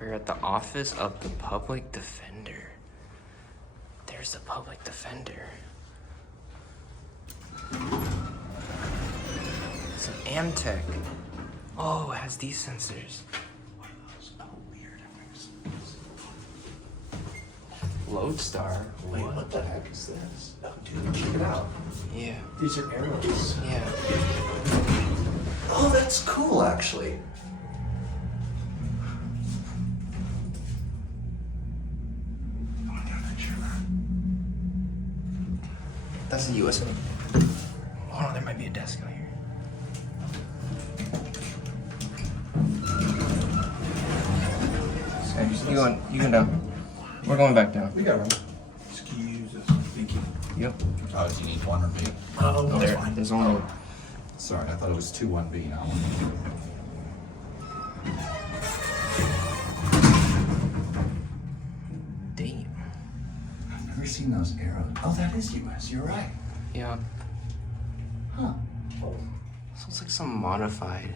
We're at the office of the public defender. There's the public defender. It's an Amtech. Oh, it has these sensors. What are those? Oh, weird. I've never seen those. Lodestar. Wait, what the heck is this? Oh, dude, check it out. Yeah. These are arrows. Yeah. Oh, that's cool, actually. I want to get a picture of that. That's the USB. Hold on, there might be a desk out here. Hey, you can down. We're going back down. We got one. Excuse us. Thank you. Yep. Oh, do you need one or B? Oh, no, There, it's fine. there's only. Sorry, I thought it was 2 1B, not 1. Damn. I've never seen those arrows. Oh, that is US. You're right. Yeah. Huh. This looks like some modified.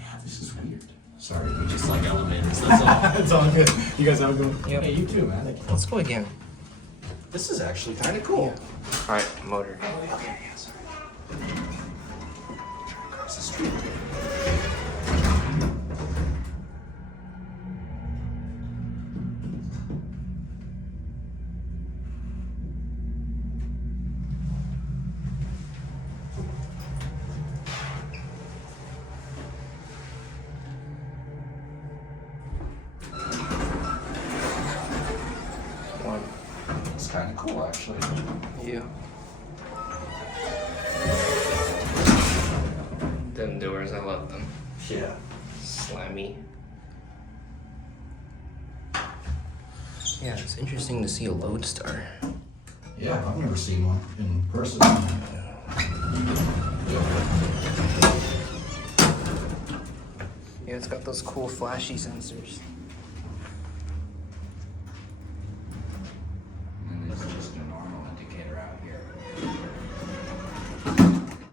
Yeah, this is weird. Sorry, we just like elevators. That's all. It's all good. You guys have a good one. Yep. Hey, you too, man. Let's go again. This is actually kind of cool. All right, motor. Okay, yeah, sorry. Across the street. One. It's kind of cool, actually. Yeah. Them doors, I love them. Yeah. Slammy. Yeah, it's interesting to see a Lodestar. Yeah, I've never seen one in person. Yeah, it's got those cool flashy sensors.